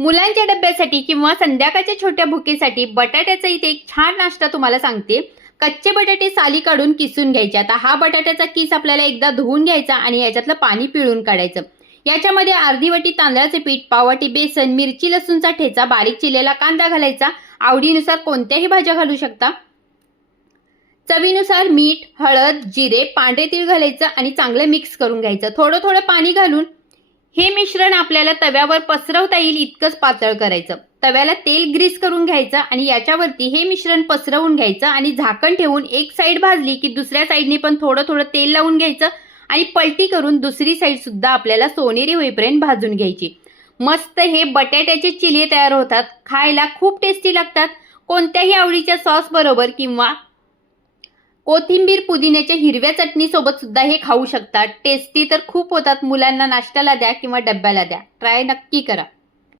मुलांच्या डब्यासाठी किंवा संध्याकाळच्या छोट्या भुकेसाठी बटाट्याचा इथे एक छान नाश्ता तुम्हाला सांगते। कच्चे बटाटे साली काढून किसून घ्यायचे। आता हा बटाट्याचा किस आपल्याला एकदा धुवून घ्यायचा आणि याच्यातलं पाणी पिळून काढायचं। याच्यामध्ये अर्धी वाटी तांदळाचे पीठ, पाव वाटी बेसन, मिरची लसूणचा ठेचा, बारीक चिरलेला कांदा घालायचा। आवडीनुसार कोणत्याही भाज्या घालू शकता। चवीनुसार मीठ, हळद, जिरे, पांढरे तीळ घालायचं आणि चांगलं मिक्स करून घ्यायचं। थोडं थोडं पाणी घालून हे मिश्रण आपल्याला तव्यावर पसरवता येईल इतकंच पातळ करायचं। तव्याला तेल ग्रीस करून घ्यायचं आणि याच्यावरती हे मिश्रण पसरवून घ्यायचं आणि झाकण ठेवून एक साइड भाजली की दुसऱ्या साइडने पण थोडं थोडं तेल लावून घ्यायचं आणि पलटी करून दुसरी साइड सुद्धा आपल्याला सोनेरी होईपर्यंत भाजून घ्यायची। मस्त हे बटाट्याचे चिले तयार होतात। खायला खूप टेस्टी लागतात। कोणत्याही आवडीच्या सॉस बरोबर किंवा कोथिंबीर पुदिन्याच्या हिरव्या चटणी सोबत सुद्धा हे खाऊ शकतात। टेस्टी तर खूप होतात। मुलांना नाश्त्याला द्या किंवा डब्याला द्या। ट्राय नक्की करा।